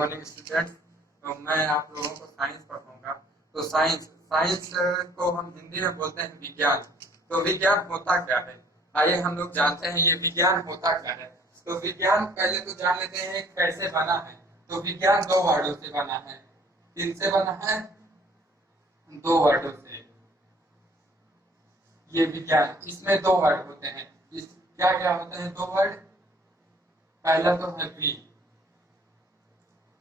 Morning students. तो मैं आप लोगों को साइंस पढ़ाऊंगा। तो साइंस साइंस को हम हिंदी में बोलते हैं विज्ञान। तो विज्ञान होता क्या है, आइए हम लोग जानते हैं ये विज्ञान होता क्या है। तो विज्ञान पहले तो जान लेते हैं कैसे बना है। तो विज्ञान दो वर्डों से बना है। किनसे बना है? दो वर्डों से। ये विज्ञान, इसमें दो वर्ड होते हैं। इस क्या क्या होते हैं दो वर्ड? पहला तो है वी,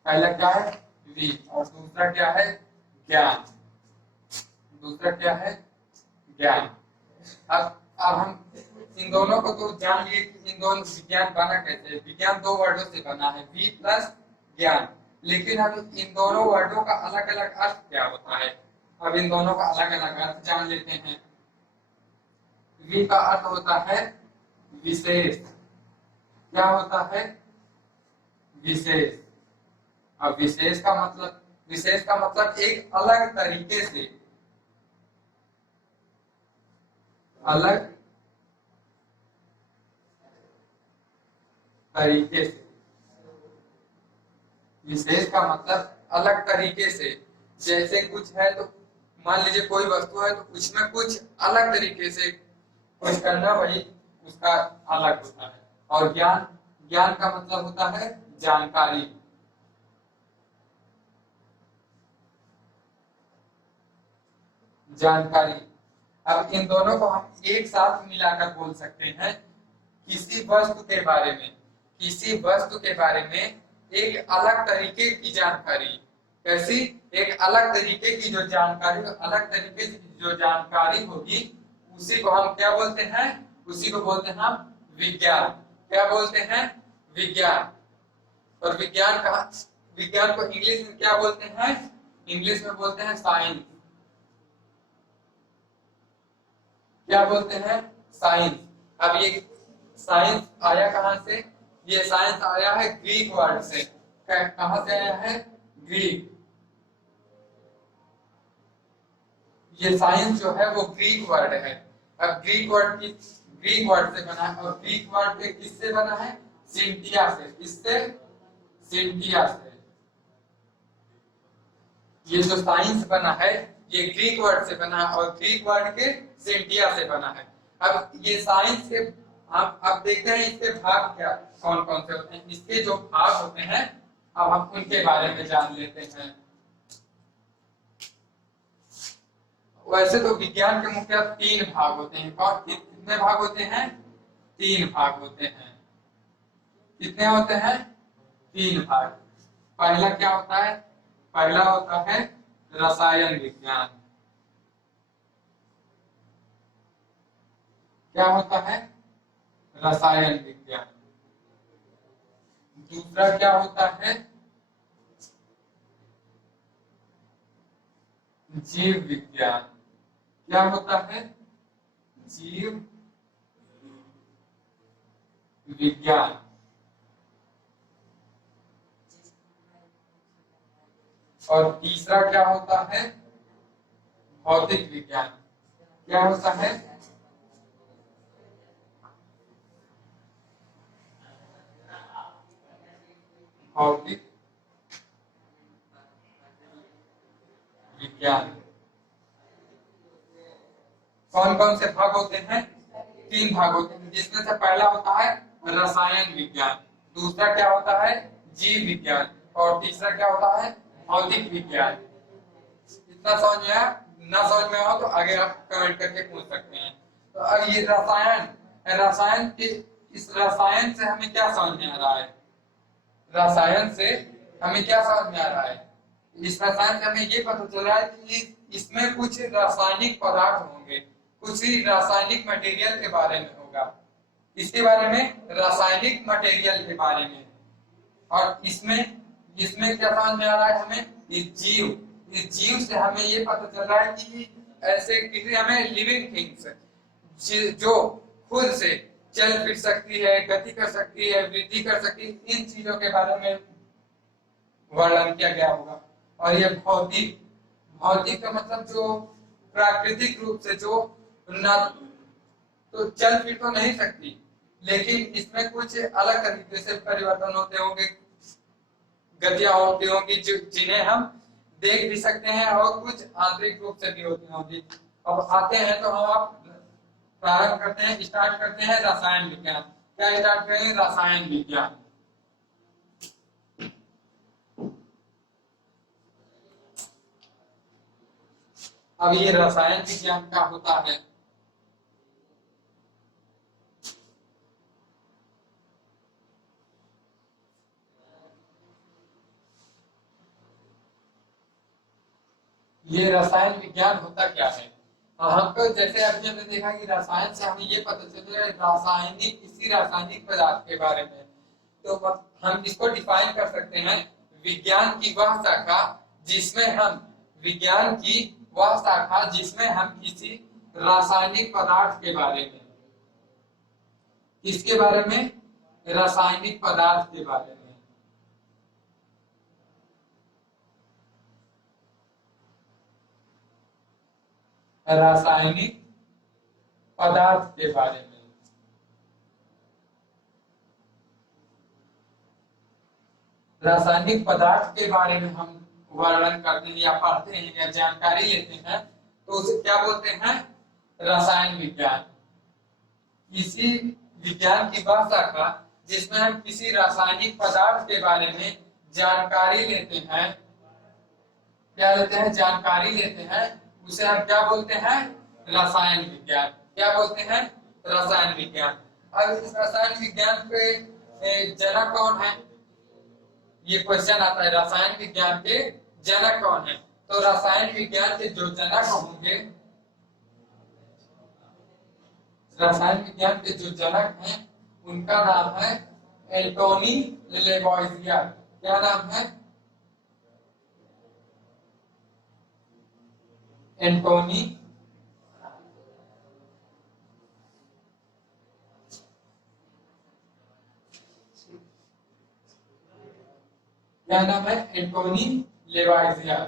पहला क्या है? वी, और दूसरा क्या है? ज्ञान। दूसरा क्या है? ज्ञान। अब हम इन दोनों को तो जान लिए कि इन दोनों विज्ञान बना कैसे। विज्ञान दो वर्डों से बना है, वी प्लस ज्ञान। लेकिन अब इन दोनों वर्डों का अलग अलग अर्थ क्या होता है, अब इन दोनों का अलग अलग अर्थ जान लेते हैं। वी का अर्थ होता है विशेष। क्या होता है? विशेष। अब विशेष का मतलब एक अलग तरीके से, अलग तरीके से। विशेष का मतलब अलग तरीके से। जैसे कुछ है तो मान लीजिए कोई वस्तु है तो उसमें कुछ अलग तरीके से कुछ करना, वही उसका अलग होता है। और ज्ञान, ज्ञान का मतलब होता है जानकारी। जानकारी। अब इन दोनों को हम एक साथ मिलाकर बोल सकते हैं किसी वस्तु के बारे में, किसी वस्तु के बारे में एक अलग तरीके की जानकारी। कैसी? एक अलग तरीके की जो जानकारी, अलग तरीके की जो जानकारी होगी, उसी को हम क्या बोलते हैं? उसी को बोलते हैं हम विज्ञान। क्या बोलते हैं? विज्ञान। और विज्ञान को इंग्लिश में क्या बोलते हैं? इंग्लिश में बोलते हैं साइंस। क्या बोलते हैं? साइंस। अब ये साइंस आया कहां से? ये साइंस आया है ग्रीक वर्ड से। कहां से आया है? ग्रीक। ये साइंस जो है वो ग्रीक वर्ड है। अब ग्रीक वर्ड से बना है। और ग्रीक वर्ड किससे बना है? सिंटिया से। किससे? सिंटिया से। ये जो साइंस बना है ये ग्रीक वर्ड से बना है और ग्रीक वर्ड के सिंटिया से बना है। अब ये साइंस के हम अब देखते हैं इसके भाग क्या कौन कौन से होते हैं। इसके जो भाग होते हैं अब हम उनके बारे में जान लेते हैं। वैसे तो विज्ञान के मुख्य तीन भाग होते हैं। कौन कितने भाग होते हैं? तीन भाग होते हैं। कितने होते हैं? तीन भाग। पहला क्या होता है? पहला होता है रसायन विज्ञान। क्या होता है? रसायन विज्ञान। दूसरा क्या होता है? जीव विज्ञान। क्या होता है? जीव विज्ञान। और तीसरा क्या होता है? भौतिक विज्ञान। क्या होता है? भौतिक विज्ञान। कौन कौन से भाग होते हैं? तीन भाग होते हैं, जिसमें से पहला होता है रसायन विज्ञान, दूसरा क्या होता है? जीव विज्ञान, और तीसरा क्या होता है? भौतिक विज्ञान। इतना समझ में आया? ना समझ में आओ तो आगे आप कमेंट करके पूछ सकते हैं। तो अब ये रसायन के, इस रसायन से हमें क्या समझ में आ रहा है? रसायन से हमें क्या समझ में आ रहा है? इस रसायन से हमें ये पता चल रहा है कि इसमें कुछ रासायनिक पदार्थ होंगे, कुछ ही रासायनिक मटेरियल के बारे में होगा। इसके बारे में, रासायनिक मटेरियल के बारे में। और इसमें इसमें क्या समझ में आ रहा है हमें? इस जीव से हमें ये पता चल रहा है कि ऐसे किसी हमें लिविंग थिंग्स जो खुद से चल फिर सकती है, गति कर सकती है, वृद्धि कर सकती है, इन चीजों के बारे में वर्णन किया गया होगा। और ये भौतिक, भौतिक का मतलब जो प्राकृतिक रूप से, जो ना तो चल फिर तो नहीं सकती, लेकिन इसमें कुछ अलग तरीके से परिवर्तन होते होंगे, गतियां होती होंगी जिन्हें हम देख भी सकते हैं और कुछ आंतरिक रूप से भी होती होंगी। अब आते हैं तो हम आप प्रारंभ करते हैं, स्टार्ट करते हैं रसायन विज्ञान। क्या स्टार्ट करेंगे? रसायन विज्ञान। अब ये रसायन विज्ञान क्या होता है? ये रसायन विज्ञान होता क्या है? हमको जैसे अभी हमने देखा कि रसायन से हमें ये पता चला रासायनिक, किसी रासायनिक पदार्थ के बारे में, तो हम इसको डिफाइन कर सकते हैं विज्ञान की वह शाखा जिसमें हम विज्ञान की वह शाखा जिसमें हम किसी रासायनिक पदार्थ के बारे में, किसके बारे में? रासायनिक पदार्थ के बारे में, रासायनिक पदार्थ के बारे में। रासायनिक पदार्थ के बारे में हम वर्णन करते हैं या पढ़ते हैं या जानकारी लेते हैं तो उसे क्या बोलते हैं? रसायन विज्ञान। किसी विज्ञान की वह शाखा जिसमें हम किसी रासायनिक पदार्थ के बारे में जानकारी लेते हैं, क्या लेते हैं? जानकारी लेते हैं, उसे हम क्या बोलते हैं? रसायन विज्ञान। क्या बोलते हैं? रसायन विज्ञान। अब इस रसायन विज्ञान पे जनक कौन है? ये क्वेश्चन आता है, रसायन विज्ञान के जनक कौन है? तो रसायन विज्ञान के जो जनक होंगे, रसायन विज्ञान के जो जनक हैं उनका नाम है एंटोनी लेवोइजियर। क्या नाम है? एंटोनी क्या नाम है? एंटोनी लेवोइजियर।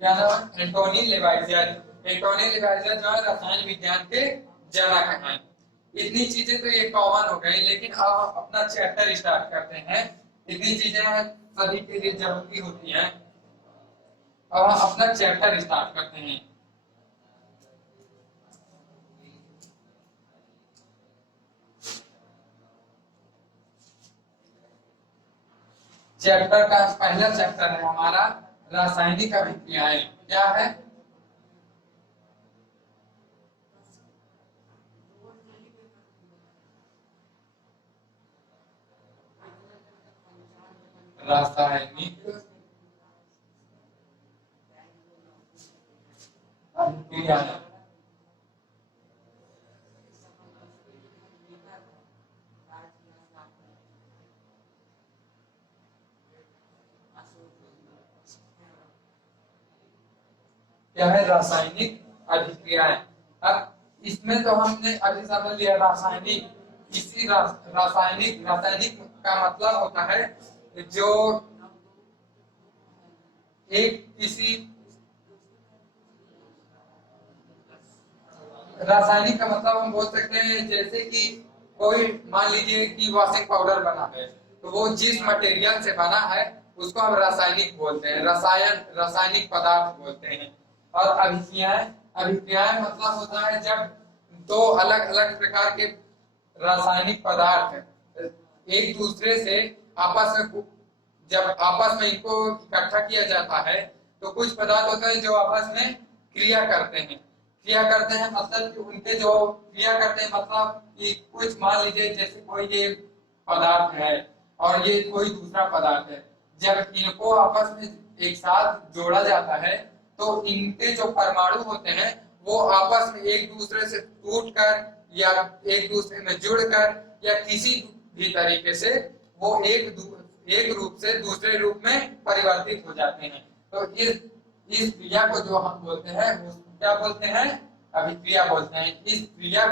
क्या नाम है? एंटोनी लेवोइजियर। एंटोनी लेवोइजियर जो है रसायन विज्ञान के जनक हैं। इतनी चीजें तो ये कॉमन हो गई, लेकिन अब हम अपना चैप्टर स्टार्ट करते हैं। इतनी चीजें सभी के लिए जरूरी होती हैं। अब हम अपना चैप्टर स्टार्ट करते हैं। चैप्टर का पहला चैप्टर है हमारा रासायनिक अभिक्रियाएं। क्या है? रासायनिक अभिक्रियाएं। क्या है? रासायनिक अभिक्रियाएं। अब इसमें तो हमने अभी समझ लिया रासायनिक, किसी रासायनिक, रासायनिक का मतलब होता है जो एक किसी, रासायनिक का मतलब हम बोल सकते हैं जैसे कि कोई मान लीजिए कि वॉशिंग पाउडर बना है, तो वो जिस मटेरियल से बना है उसको हम रासायनिक बोलते हैं, रसायन, रासायनिक पदार्थ बोलते हैं। और अभिक्रियाएं, अभिक्रियाएं मतलब होता है जब दो अलग अलग प्रकार के रासायनिक पदार्थ एक दूसरे से आपस में, जब आपस में इनको इकट्ठा किया जाता है तो कुछ पदार्थ होते हैं जो आपस में क्रिया करते हैं। क्रिया करते हैं मतलब कि उनके जो क्रिया करते हैं मतलब कि कुछ मान लीजिए जैसे कोई ये पदार्थ है और ये कोई दूसरा पदार्थ है, जब इनको आपस में एक साथ जोड़ा जाता है तो इनके जो परमाणु होते हैं वो आपस में एक दूसरे से टूटकर या एक दूसरे में जुड़कर या किसी भी तरीके से वो एक रूप से दूसरे रूप में परिवर्तित हो जाते हैं। तो इस क्रिया को जो हम बोलते हैं क्या बोलते हैं? अभिक्रिया बोलते हैं। इस क्रिया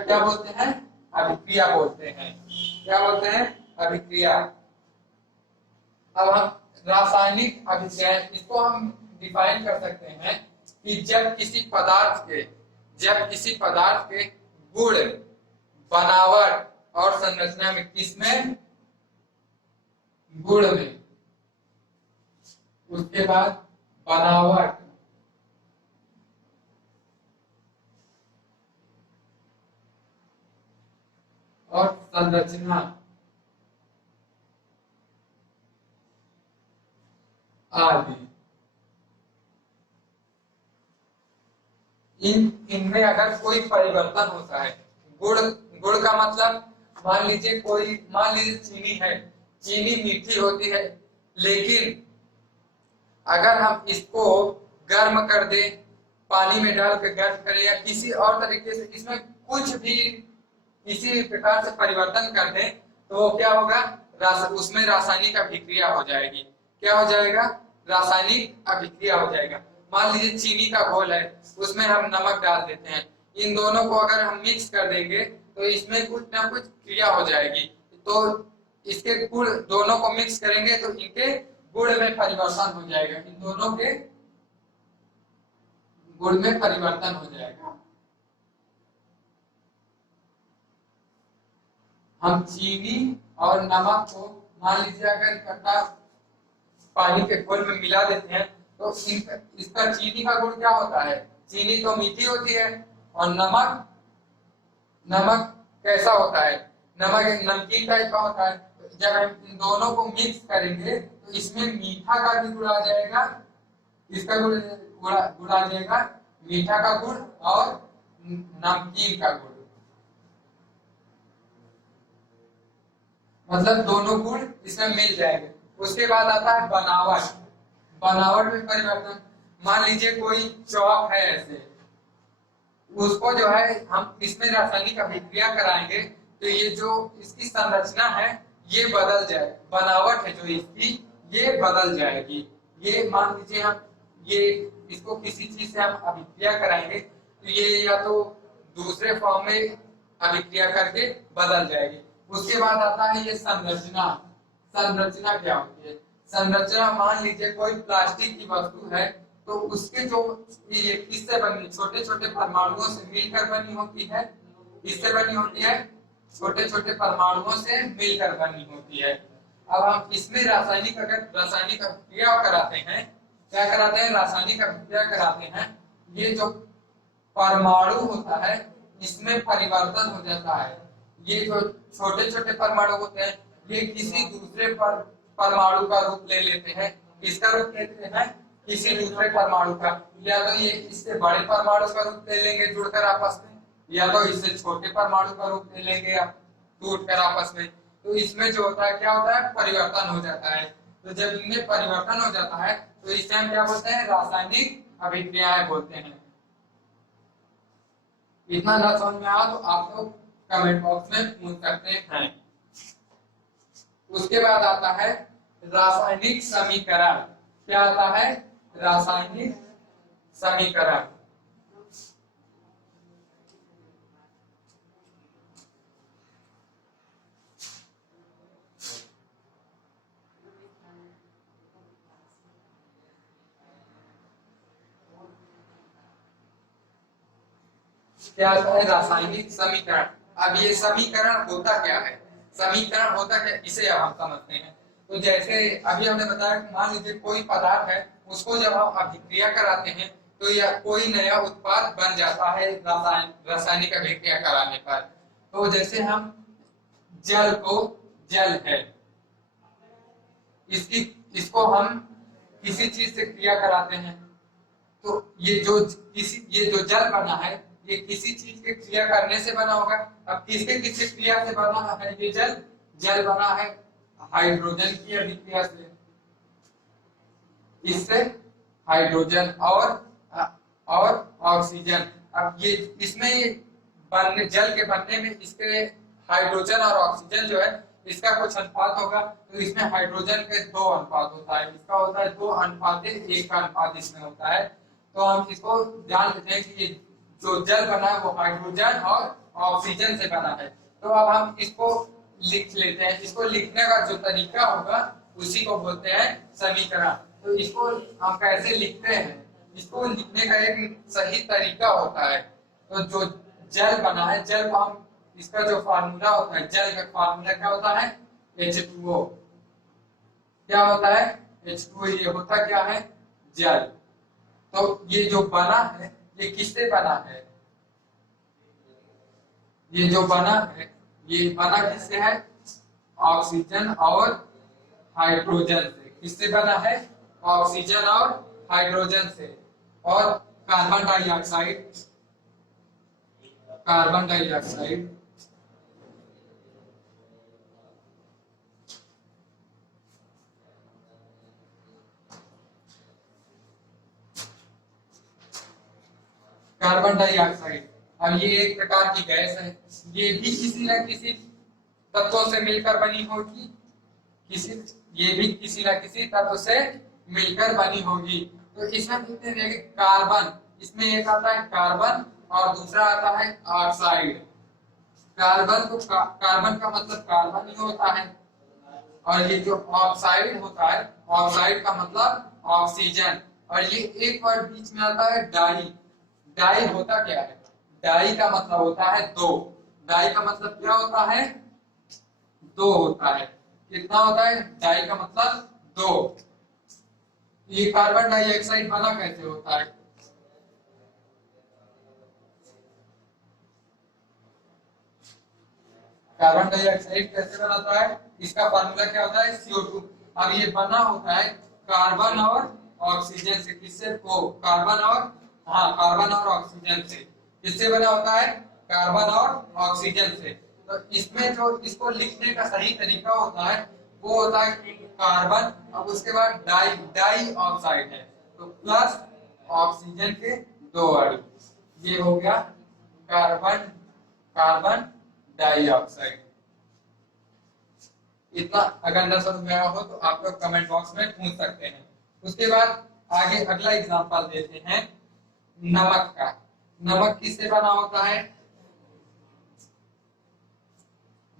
क्या बोलते हैं? अभिक्रिया बोलते हैं। क्या बोलते हैं? अभिक्रिया। अब हम रासायनिक अभिक्रिया इसको हम डिफाइन कर सकते हैं कि जब किसी पदार्थ के गुण, बनावट और संरचना में, किसमें? गुण में, उसके बाद बनावट, और संरचना आदि। इनमें अगर कोई परिवर्तन होता है, गुड़ गुड़ का मतलब मान लीजिए चीनी है, चीनी मीठी होती है, लेकिन अगर हम इसको गर्म कर दें, पानी में डाल कर गर्म करें या किसी और तरीके से इसमें कुछ भी किसी प्रकार से परिवर्तन कर दें, तो वो क्या होगा, उसमें रासायनिक अभिक्रिया हो जाएगी। क्या हो जाएगा, रासायनिक अभिक्रिया हो जाएगा। मान लीजिए चीनी का घोल है, उसमें हम नमक डाल देते हैं, इन दोनों को अगर हम मिक्स कर देंगे तो इसमें कुछ ना कुछ क्रिया हो जाएगी। तो इसके गुण दोनों को मिक्स करेंगे तो इनके गुण में परिवर्तन हो जाएगा, इन दोनों के गुण में परिवर्तन हो जाएगा। हम चीनी और नमक को मान लीजिए अगर इकट्ठा पानी के घोल में मिला देते हैं तो इसका चीनी का गुण क्या होता है, चीनी तो मीठी होती है, और नमक कैसा होता है, नमक एक नमकीन टाइप का होता है। जब हम इन दोनों को मिक्स करेंगे तो इसमें मीठा का भी गुण आ जाएगा, इसका गुण आ जाएगा, मीठा का गुण और नमकीन का गुण, मतलब दोनों गुण इसमें मिल जाएंगे। उसके बाद आता है बनावट, बनावट में परिवर्तन। मान लीजिए कोई चौक है ऐसे, उसको जो है हम इसमें रासायनिक अभिक्रिया कराएंगे तो ये जो इसकी संरचना है ये बदल जाए, बनावट है जो इसकी ये बदल जाएगी। ये मान लीजिए हम ये इसको किसी चीज से हम अभिक्रिया कराएंगे तो ये या तो दूसरे फॉर्म में अभिक्रिया करके बदल जाएगी। उसके बाद आता है ये संरचना। संरचना क्या होती है, संरचना मान लीजिए कोई प्लास्टिक की वस्तु है तो उसके जो ये किससे बनी, छोटे छोटे परमाणुओं से मिलकर बनी होती है, किससे बनी होती है, छोटे छोटे परमाणुओं से मिलकर बनी होती है। अब हम इसमें रासायनिक अभिक्रिया कराते हैं, क्या कराते हैं, रासायनिक अभिक्रिया कराते हैं, ये जो परमाणु होता है इसमें परिवर्तन हो जाता है। ये जो छोटे छोटे परमाणु होते हैं ये किसी दूसरे परमाणु का रूप ले लेते हैं, किसका रूप लेते हैं, किसी दूसरे परमाणु का, या तो ये इससे बड़े परमाणु का रूप ले लेंगे जुड़कर आपस में, या तो इससे छोटे परमाणु का रूप ले लेंगे टूट कर आपस में। तो इसमें जो होता है क्या होता है, परिवर्तन हो जाता है। तो जब इनमें परिवर्तन हो जाता है तो इसे हम क्या बोलते हैं, रासायनिक अभिक्रियाएं बोलते हैं। इतना ना समझ में आया तो आप लोग कमेंट बॉक्स में पूछ सकते हैं। उसके बाद आता है रासायनिक समीकरण। क्या आता है, रासायनिक समीकरण। क्या है रासायनिक समीकरण। अब ये समीकरण होता क्या है, समीकरण होता क्या, इसे अब हम समझते हैं। तो जैसे अभी हमने बताया, मान लीजिए कोई पदार्थ है, उसको जब हम अभिक्रिया कराते हैं तो यह कोई नया उत्पाद बन जाता है रासायनिक अभिक्रिया कराने पर। तो जैसे हम जल है, इसको हम किसी चीज से क्रिया कराते हैं तो ये जो जल बना है ये किसी चीज के क्रिया करने से बना होगा। अब किसके क्रिया से बना है ये जल बना है हाइड्रोजन की अभिक्रिया से, इससे हाइड्रोजन और ऑक्सीजन। अब ये इसमें जल के बनने में इसके हाइड्रोजन और ऑक्सीजन जो है इसका कुछ अनुपात होगा। तो इसमें हाइड्रोजन के 2 अनुपात होता है, इसका होता है 2:1 का अनुपात इसमें होता है। तो हम इसको जान लेते हैं कि ये जो जल बना है वो हाइड्रोजन और ऑक्सीजन से बना है। तो अब हम इसको लिख लेते हैं, इसको लिखने का जो तरीका होगा उसी को बोलते हैं समीकरण। तो इसको हम कैसे लिखते हैं, इसको लिखने का एक सही तरीका होता है। तो जो जल बना है, जल को हम इसका जो फार्मूला होता है, जल का फार्मूला क्या होता है, H2O। क्या होता है H2O, ये होता क्या है जल। तो ये जो बना है ये किससे बना है, ये जो बना है ये बना किससे है, ऑक्सीजन और हाइड्रोजन से। किससे बना है, ऑक्सीजन और हाइड्रोजन से। और carbon dioxide, carbon dioxide carbon dioxide अब ये एक प्रकार की गैस है, ये भी किसी न किसी तत्वों से मिलकर बनी होगी, किसी ये भी किसी न किसी तत्व से मिलकर बनी होगी। तो इसमें कितने रहेंगे, कार्बन, इसमें एक आता है कार्बन और दूसरा आता है ऑक्साइड। कार्बन तो कार्बन का मतलब कार्बन ही होता है, और ये जो ऑक्साइड होता है, ऑक्साइड का मतलब ऑक्सीजन। और ये एक वर्ड बीच में आता है डाई। डाई होता क्या है, डाई का मतलब होता है दो। डाई का मतलब क्या होता है, दो होता है। कितना होता है, डाई का मतलब दो। ये कार्बन डाइऑक्साइड बना कैसे होता है, कार्बन डाइऑक्साइड कैसे बनाता है, इसका फार्मूला क्या होता है CO2। अब ये बना होता है कार्बन और ऑक्सीजन से। किससे, को कार्बन और, हाँ कार्बन और ऑक्सीजन से। किससे बना होता है, कार्बन और ऑक्सीजन से। तो इसमें जो इसको लिखने का सही तरीका होता है वो होता है कार्बन, अब उसके बाद डाई, डाई ऑक्साइड है तो प्लस ऑक्सीजन के दो अणु, ये हो गया कार्बन, कार्बन डाइऑक्साइड। इतना अगर न समझ में आया हो तो आप लोग कमेंट बॉक्स में पूछ सकते हैं। उसके बाद आगे अगला एग्जांपल देते हैं नमक का। नमक किससे बना होता है,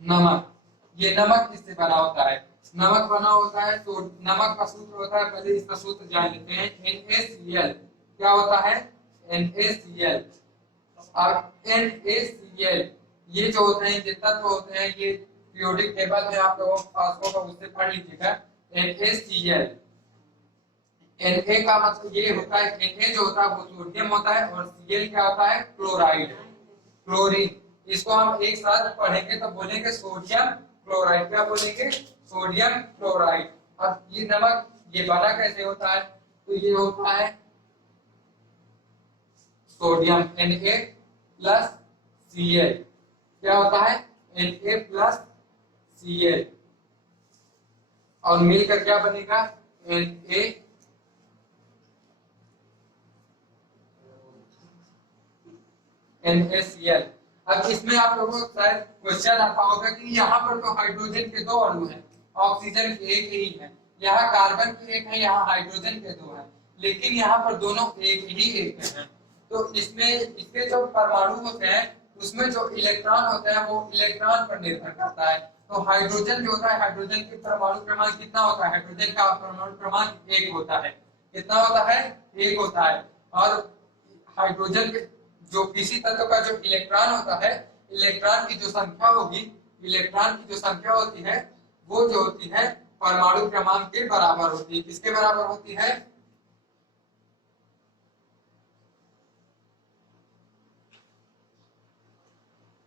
नमक, ये नमक किससे बना होता है, नमक बना होता है तो नमक का सूत्र होता है, पहले इसका सूत्र जान लेते हैं, NaCl। क्या होता है, NaCl। और NaCl ये जो होते हैं, ये तत्व होते हैं, ये पीरियोडिक टेबल में आप लोगों के पास होगा, उससे पढ़ लीजिएगा। NaCl, Na का मतलब ये होता है, Na जो होता है वो सोडियम होता है, और Cl क्या होता है, क्लोराइड, क्लोरीन। इसको हम एक साथ पढ़ेंगे तो बोलेंगे सोडियम क्लोराइड। क्या बोलेंगे, सोडियम क्लोराइड। अब ये नमक ये बना कैसे होता है, तो ये होता है सोडियम Na प्लस Cl। क्या होता है, Na प्लस Cl, और मिलकर क्या बनेगा, NaCl। अब इसमें आप लोगों को शायद क्वेश्चन आता होगा कि यहाँ पर तो हाइड्रोजन के दो अणु हैं, ऑक्सीजन के एक ही है, यहाँ कार्बन के एक है, यहाँ हाइड्रोजन के दो हैं, लेकिन यहाँ पर दोनों एक ही एक हैं। तो इसमें इसके जो परमाणु होते हैं उसमें जो इलेक्ट्रॉन होते हैं वो इलेक्ट्रॉन पर निर्भर करता है। तो हाइड्रोजन जो होता है, हाइड्रोजन के परमाणु क्रमांक कितना होता है, हाइड्रोजन का परमाणु क्रमांक 1 होता है। कितना होता है, 1 होता है। और हाइड्रोजन के जो किसी तत्व का जो इलेक्ट्रॉन होता है, इलेक्ट्रॉन की जो संख्या होगी, इलेक्ट्रॉन की जो संख्या होती है वो जो होती है परमाणु क्रमांक के बराबर होती है। किसके बराबर होती है,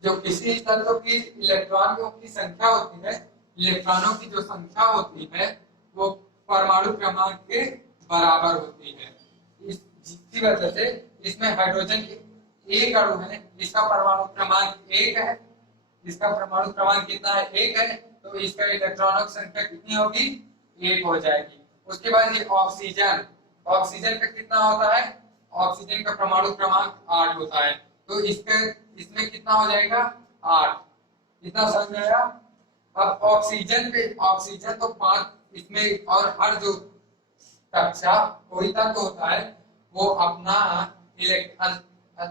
जो किसी तत्व की इलेक्ट्रॉनों की संख्या होती है, इलेक्ट्रॉनों की जो संख्या होती है वो परमाणु क्रमांक के बराबर होती है। जिसकी वजह से इसमें हाइड्रोजन की एक अणु है, इसका परमाणु क्रमांक 1 है, इसका परमाणु क्रमांक कितना है, 1 है, तो इसका इलेक्ट्रॉनों की संख्या कितनी होगी, 1 हो जाएगी। उसके बाद ये ऑक्सीजन, ऑक्सीजन का कितना होता है, ऑक्सीजन का परमाणु क्रमांक 8 होता है, तो इसके इसमें कितना हो जाएगा, 8। इतना समझ में आया। अब ऑक्सीजन पे, ऑक्सीजन तो 5 इसमें, और हर जो कक्षा कोई तत्व होता है वो अपना इलेक्ट्रॉन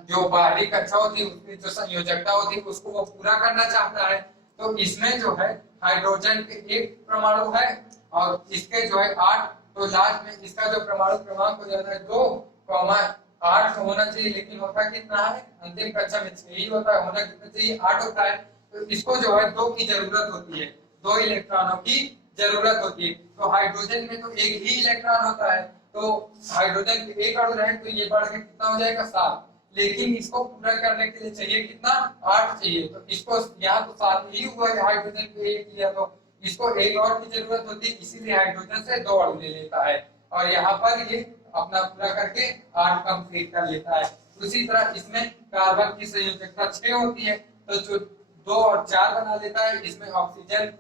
जो बाहरी कक्षा होती है उसकी जो संयोजकता होती है उसको वो पूरा करना चाहता है। तो इसमें जो है हाइड्रोजन के 1 परमाणु है और इसके जो है 8, तो लास्ट में इसका जो परमाणु क्रमांक हो जाता है 2,8 होना चाहिए, लेकिन होता कितना है, अंतिम कक्षा में 6 ही होता है, होना कितना चाहिए, 8 होता है। तो इसको जो है 2 की जरूरत होती है, 2 इलेक्ट्रॉनों की जरूरत होती है। तो हाइड्रोजन में तो एक ही इलेक्ट्रॉन होता है, तो हाइड्रोजन के एक अणु रहे तो ये बढ़ के कितना हो जाएगा 7, लेकिन इसको पूरा करने के लिए चाहिए कितना 8 चाहिए। तो इसको यहाँ तो 7 ही हुआ है, हाइड्रोजन के एक लिया तो इसको एक और की जरूरत होती है, इसीलिए हाइड्रोजन से 2 अणु ले लेता है और यहाँ पर ये अपना पूरा करके 8 कंप्लीट कर लेता है। उसी तरह इसमें कार्बन की संयोजकता 6 होती है, तो जो 2 और 4 बना लेता है, इसमें ऑक्सीजन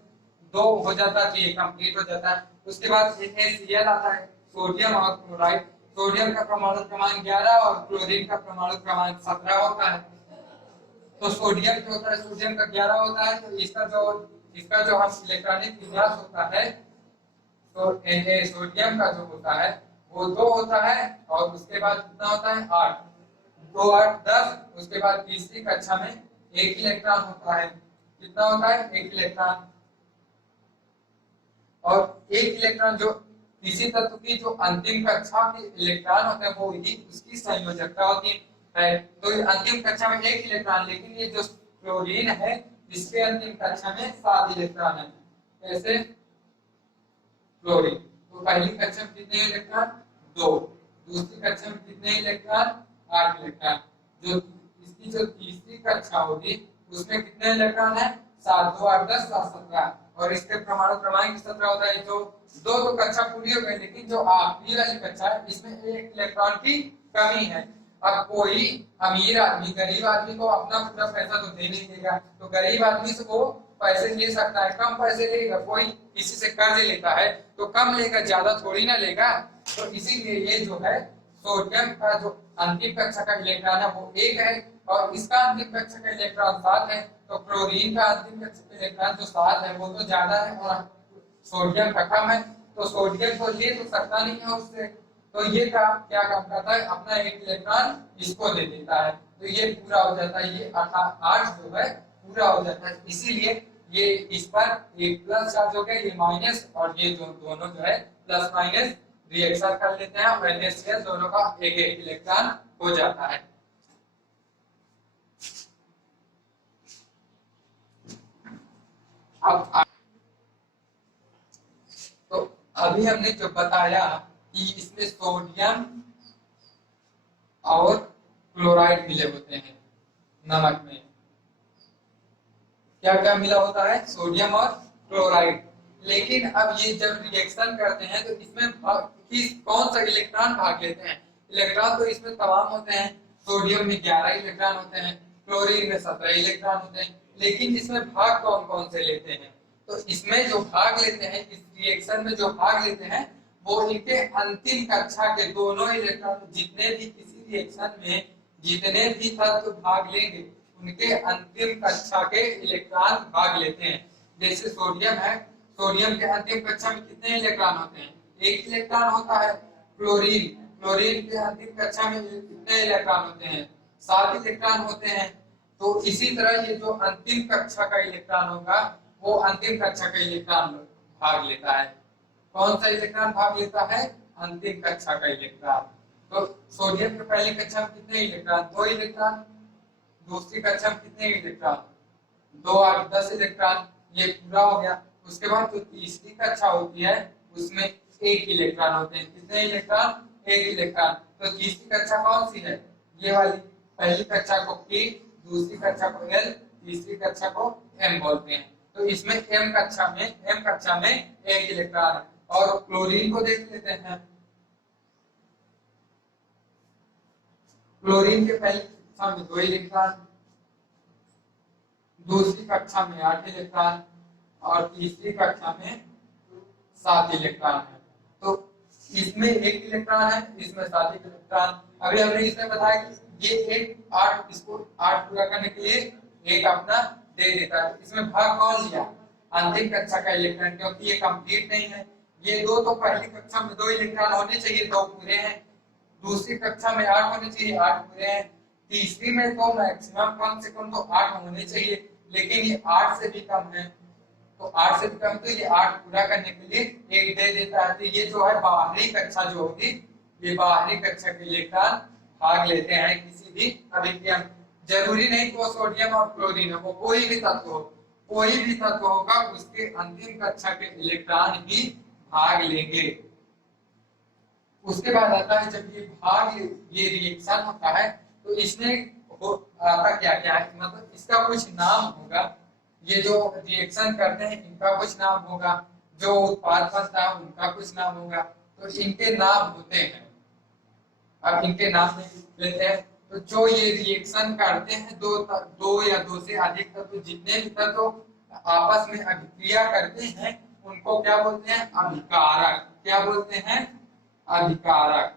2 हो जाता है तो ये कंप्लीट हो जाता है। उसके बाद NaCl आता है, सोडियम और क्लोराइड। सोडियम का परमाणु क्रमांक 11 और क्लोरीन का परमाणु क्रमांक 17 होता है। तो सोडियम जो होता है, सोडियम का 11 होता है, तो इसका जो हम इलेक्ट्रॉनिक विन्यास होता है, तो Na सोडियम का जो होता है वो 2 होता है और उसके बाद कितना होता है 8, 2 8 10। उसके बाद तीसरी कक्षा में 1 इलेक्ट्रॉन होता है, कितना होता है 1 इलेक्ट्रॉन। और 1 इलेक्ट्रॉन जो किसी तत्व की जो अंतिम कक्षा के इलेक्ट्रॉन होते हैं वो ही उसकी संयोजकता होती है। तो अंतिम कक्षा में 1 इलेक्ट्रॉन, लेकिन ये जो क्लोरीन है इसके अंतिम कक्षा में 7 इलेक्ट्रॉन है। कैसे क्लोरीन, तो पहली कक्षा में कितने इलेक्ट्रॉन 2, दूसरी कक्षा में कितने इलेक्ट्रॉन 8 इलेक्ट्रॉन। जो इसकी जो तीसरी कक्षा होगी उसमें कितने इलेक्ट्रॉन है 7, 2 8 10 7 17 और इसके परमाणु क्रमांक 17 होता है। जो 2 तो कक्षा पूरी हो गई, लेकिन जो आखिरी वाली कक्षा है इसमें 1 इलेक्ट्रॉन की कमी है। अब कोई अमीर आदमी गरीब आदमी को अपना पूरा पैसा तो दे नहीं देगा, तो गरीब आदमी से वो पैसे ले सकता है, कम पैसे लेगा। कोई किसी से कर्ज लेता है तो कम लेगा, ज्यादा थोड़ी ना लेगा। तो इसीलिए ये जो है सोडियम का जो अंतिम कक्षा का इलेक्ट्रॉन है वो 1 है और इसका अंतिम कक्षा का इलेक्ट्रॉन 7 है। तो क्लोरीन का अंतिम कक्षा का इलेक्ट्रॉन जो 7 है वो तो ज्यादा है और सोडियम का कम है, तो सोडियम को ले तो सकता नहीं है उससे। तो ये क्या काम करता है, अपना 1 इलेक्ट्रॉन इसको दे देता है, तो ये पूरा हो जाता है। ये 8 जो है पूरा हो जाता है। इसीलिए ये इस पर एक प्लस चार्ज हो गया, ये माइनस, और ये जो दोनों जो है प्लस माइनस रिएक्शन कर लेते हैं और NaCl दोनों का 1 इलेक्ट्रॉन हो जाता है। अब तो अभी हमने जो बताया कि इसमें सोडियम और क्लोराइड मिले होते हैं नमक में, क्या क्या मिला होता है सोडियम और क्लोराइड। लेकिन अब ये जब रिएक्शन करते हैं तो इसमें कौन सा इलेक्ट्रॉन भाग लेते हैं। इलेक्ट्रॉन तो इसमें तमाम होते हैं, सोडियम में 11 इलेक्ट्रॉन होते हैं, क्लोरीन में 17 इलेक्ट्रॉन होते हैं, लेकिन इसमें भाग कौन कौन से लेते हैं। तो इसमें जो भाग लेते हैं, इस रिएक्शन में जो भाग लेते हैं वो इनके अंतिम कक्षा के दोनों इलेक्ट्रॉन, जितने भी किसी रिएक्शन में जितने भी तत्व भाग लेंगे उनके अंतिम कक्षा के इलेक्ट्रॉन भाग लेते हैं। जैसे सोडियम है, सोडियम के अंतिम कक्षा में कितने इलेक्ट्रॉन होते हैं 1 इलेक्ट्रॉन होता है। क्लोरीन, क्लोरीन के अंतिम कक्षा में कितने इलेक्ट्रॉन होते हैं 7 इलेक्ट्रॉन होते हैं। तो इसी तरह ये जो अंतिम कक्षा का इलेक्ट्रॉन होगा वो अंतिम कक्षा का इलेक्ट्रॉन भाग लेता है। कौन सा इलेक्ट्रॉन भाग लेता है अंतिम कक्षा का इलेक्ट्रॉन। तो सोडियम के पहली कक्षा में कितने इलेक्ट्रॉन 2 इलेक्ट्रॉन, दूसरी कक्षा में कितने इलेक्ट्रॉन 2 8 10 इलेक्ट्रॉन, ये पूरा हो गया। उसके बाद जो तीसरी कक्षा होती है उसमें 1 इलेक्ट्रॉन होते हैं, कितने इलेक्ट्रॉन 1 इलेक्ट्रॉन। तो तीसरी कक्षा कौन सी है ये वाली, पहली कक्षा को P, दूसरी कक्षा को L, तीसरी कक्षा को M बोलते हैं। तो इसमें M कक्षा में 1 इलेक्ट्रॉन है। और क्लोरीन को देख लेते हैं, क्लोरीन के पहली कक्षा में 2 इलेक्ट्रॉन, दूसरी कक्षा में 8 इलेक्ट्रॉन और तीसरी कक्षा में 7 इलेक्ट्रॉन है। तो इसमें 1 इलेक्ट्रॉन है, इसमें 7 इलेक्ट्रॉन। अभी हमने इसमें बताया कि ये एक 8, इसको 8 पूरा करने के लिए एक अपना दे देता है। इसमें भाग कौन लिया अंतिम कक्षा का इलेक्ट्रॉन, क्योंकि ये कंप्लीट नहीं है। ये 2 तो पहली कक्षा में 2 इलेक्ट्रॉन होने चाहिए, 2 पूरे हैं। दूसरी कक्षा में 8 होने चाहिए, 8 पूरे हैं। तीसरी में तो मैक्सिमम कम से कम तो 8 होने चाहिए, लेकिन ये 8 से भी कम है। तो 8 से भी कम, तो ये 8 पूरा करने के लिए एक दे देता है। तो ये जो है बाहरी कक्षा जो होगी, ये बाहरी कक्षा के इलेक्ट्रॉन भाग लेते हैं किसी भी अभिक्रिया। जरूरी नहीं कि वो सोडियम और क्लोरीन हो, वो कोई भी तत्व हो, कोई भी तत्व होगा उसके अंतिम कक्षा के इलेक्ट्रॉन ही भाग लेंगे। उसके बाद आता है जब ये रिएक्शन होता है तो इसमें आता क्या क्या है, मतलब इसका कुछ नाम होगा। ये जो रिएक्शन करते हैं इनका कुछ नाम होगा, जो उत्पाद बनता है उनका कुछ नाम होगा, तो इनके नाम होते हैं। अब इनके नाम लेते हैं। तो जो ये रिएक्शन करते हैं दो या दो से अधिक तत्व, जितने भी तत्व आपस में अभिक्रिया करते हैं उनको क्या बोलते हैं, अभिकारक। क्या बोलते हैं, अभिकारक।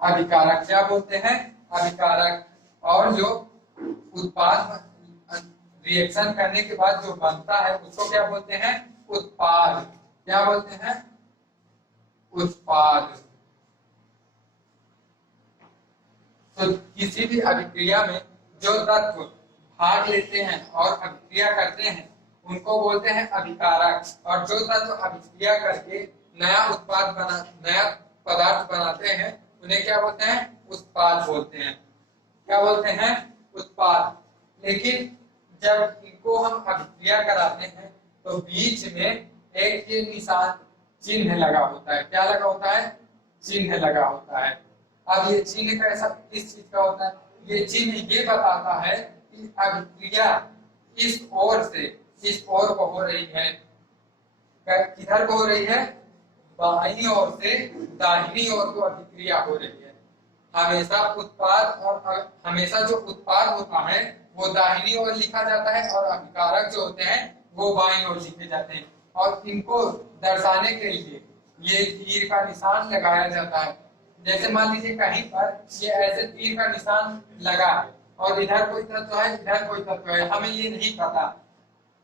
अभिकारक क्या बोलते हैं, अभिकारक। और जो उत्पाद रिएक्शन करने के बाद जो बनता है उसको क्या बोलते हैं, उत्पाद। क्या बोलते हैं, उत्पाद। तो किसी भी अभिक्रिया में जो तत्व भाग लेते हैं और अभिक्रिया करते हैं उनको बोलते हैं अभिकारक, और जो तत्व अभिक्रिया करके नया पदार्थ बनाते हैं उन्हें क्या बोलते हैं, उत्पाद बोलते हैं। क्या बोलते हैं, उत्पाद। लेकिन जब इनको हम अभिक्रिया कराते हैं तो बीच में एक ये निशान चिन्ह लगा होता है। क्या लगा होता है, चिन्ह लगा होता है। अब ये चिन्ह कैसा, किस चीज का होता है, ये चिन्ह ये बताता है कि अभिक्रिया इस ओर से इस ओर को हो रही है। किधर को हो रही है, बाईं ओर से दाहिनी ओर को अभिक्रिया हो रही है। हमेशा हमेशा जो उत्पाद होता है वो दाहिनी ओर लिखा जाता है और अभिकारक जो होते हैं वो बाईं ओर लिखे जाते हैं। और इनको दर्शाने के लिए ये तीर का निशान लगाया जाता है। जैसे मान लीजिए कहीं पर ये ऐसे तीर का निशान लगा है और इधर कोई तत्व है इधर कोई तत्व है, हमें ये नहीं पता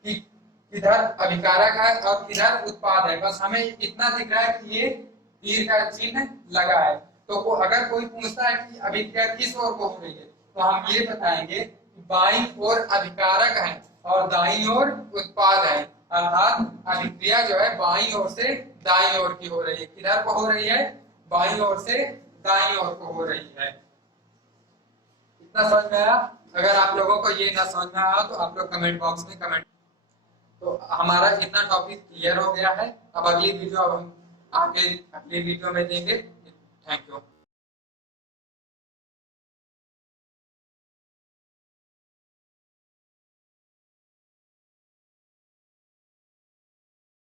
कि इधर अभिकारक है और इधर उत्पाद है, बस हमें इतना दिख रहा है कि ये तीर का चिन्ह लगा है। तो अगर कोई पूछता है कि अभिक्रिया किस ओर को हो रही है तो हम ये बताएंगे कि बाईं ओर अभिकारक है और दाईं ओर उत्पाद है। अर्थात अभिक्रिया जो है बाईं ओर से दाईं ओर की हो रही है। किधर को हो रही है, बाईं ओर से दाईं ओर को हो रही है। इतना समझ में आया? अगर आप लोगों को ये ना समझ में आया तो आप लोग कमेंट बॉक्स में कमेंट। तो हमारा इतना टॉपिक क्लियर हो गया है। अब अगली वीडियो हम आगे अगली वीडियो में देंगे। Thank you.